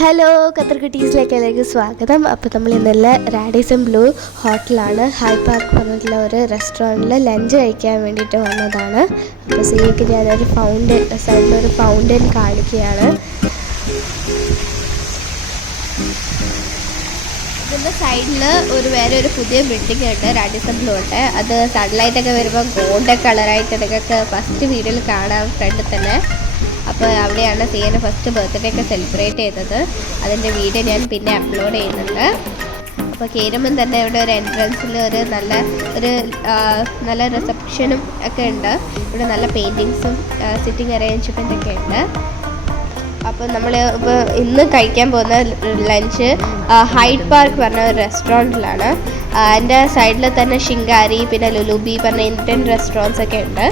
Hello Qatar കുട്ടീസിലേക്ക് സ്വാഗതം. അപ്പോൾ നമ്മൾ ഇന്നലെ റാഡിസൺ ബ്ലൂ ഹോട്ടലാണ് ഹൈ പാർക്ക് പറഞ്ഞിട്ടുള്ള ഒരു റെസ്റ്റോറൻറ്റിൽ ലഞ്ച് കഴിക്കാൻ വേണ്ടിയിട്ട് വന്നതാണ്. അപ്പോൾ സിക്ക് ഞാനൊരു സൈഡിലൊരു ഫൗണ്ടൻ കാണിക്കുകയാണ്. ഇതിൻ്റെ സൈഡിൽ വേറെ ഒരു പുതിയ ബിൽഡിംഗ് ഉണ്ട്, റാഡിസൺ ബ്ലൂ ഉണ്ട്. അത് സൺലൈറ്റൊക്കെ വരുമ്പോൾ ഗോൾഡൻ കളറായിട്ട് നിങ്ങൾക്ക് ഫസ്റ്റ് വീഡിയോയിൽ കാണാം ഫ്രണ്ടിൽ തന്നെ. അപ്പോൾ അവിടെയാണ് സിയുടെ ഫസ്റ്റ് ബർത്ത്ഡേ ഒക്കെ സെലിബ്രേറ്റ് ചെയ്തത്. അതിൻ്റെ വീഡിയോ ഞാൻ പിന്നെ അപ്ലോഡ് ചെയ്യുന്നുണ്ട്. അപ്പോൾ കയറുമ്പം തന്നെ ഇവിടെ ഒരു എൻട്രൻസിൽ നല്ല റിസപ്ഷനും ഒക്കെ ഉണ്ട്. ഇവിടെ നല്ല പെയിൻറ്റിങ്സും സിറ്റിംഗ് അറേഞ്ച്മെൻ്റ് ഒക്കെ ഉണ്ട്. അപ്പോൾ നമ്മൾ ഇപ്പോൾ ഇന്ന് കഴിക്കാൻ പോകുന്ന ലഞ്ച് ഹൈഡ് പാർക്ക് പറഞ്ഞ ഒരു റെസ്റ്റോറൻറ്റിലാണ്. അതിൻ്റെ സൈഡിൽ തന്നെ ഷിങ്കാരി പിന്നെ ലുലുബി പറഞ്ഞ ഇന്ത്യൻ റെസ്റ്റോറൻറ്റ്സ് ഒക്കെ ഉണ്ട്.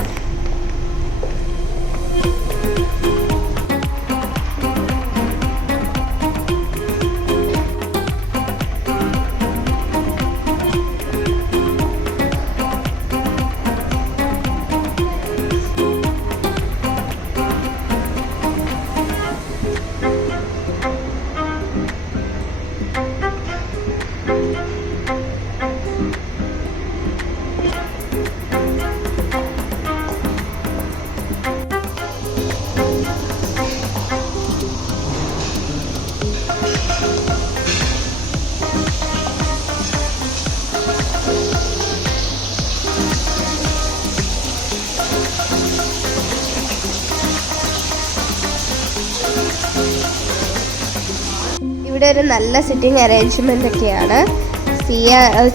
ഇവിടെ ഒരു നല്ല സിറ്റിംഗ് അറേഞ്ച്മെൻ്റ് ഒക്കെയാണ്.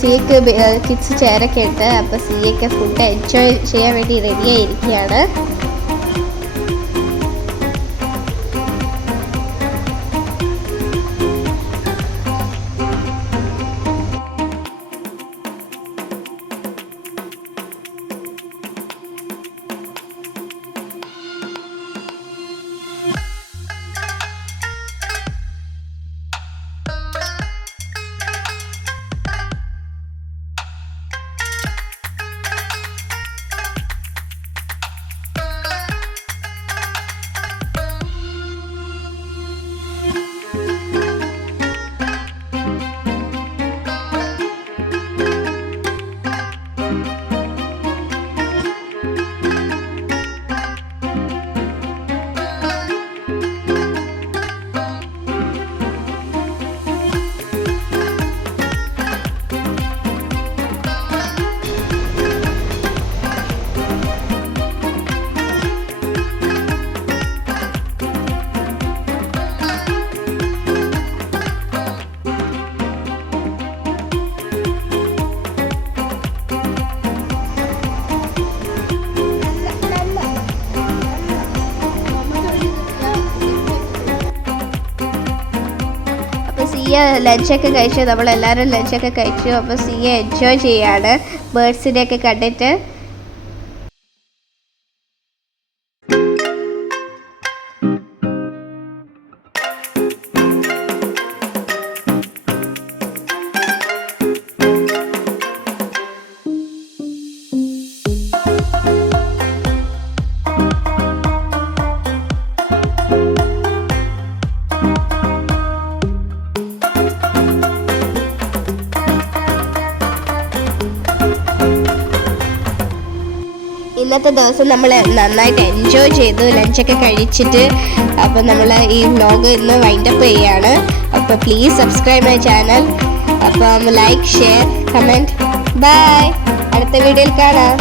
സിയക്ക് കിഡ്സ് ചെയറൊക്കെ ഉണ്ട്. അപ്പോൾ സിയൊക്കെ ഫുഡ് എൻജോയ് ചെയ്യാൻ വേണ്ടി റെഡി ആയിരിക്കുകയാണ്. സിയ ലഞ്ചൊക്കെ കഴിച്ചു, നമ്മളെല്ലാവരും ലഞ്ചൊക്കെ കഴിച്ചു. അപ്പോൾ സിയ എൻജോയ് ചെയ്യാണ് ബേർഡ്സിനെ ഒക്കെ കണ്ടിട്ട്. ഇന്നത്തെ ദിവസം നമ്മൾ നന്നായിട്ട് എൻജോയ് ചെയ്തു ലഞ്ചൊക്കെ കഴിച്ചിട്ട്. അപ്പോൾ നമ്മൾ ഈ വ്ലോഗ് ഇന്ന് വൈൻഡപ്പ് ചെയ്യാണ്. അപ്പോൾ പ്ലീസ് സബ്സ്ക്രൈബ് മൈ ചാനൽ. അപ്പം ലൈക്ക്, ഷെയർ, കമൻറ്റ്. ബൈ. അടുത്ത വീഡിയോയിൽ കാണാം.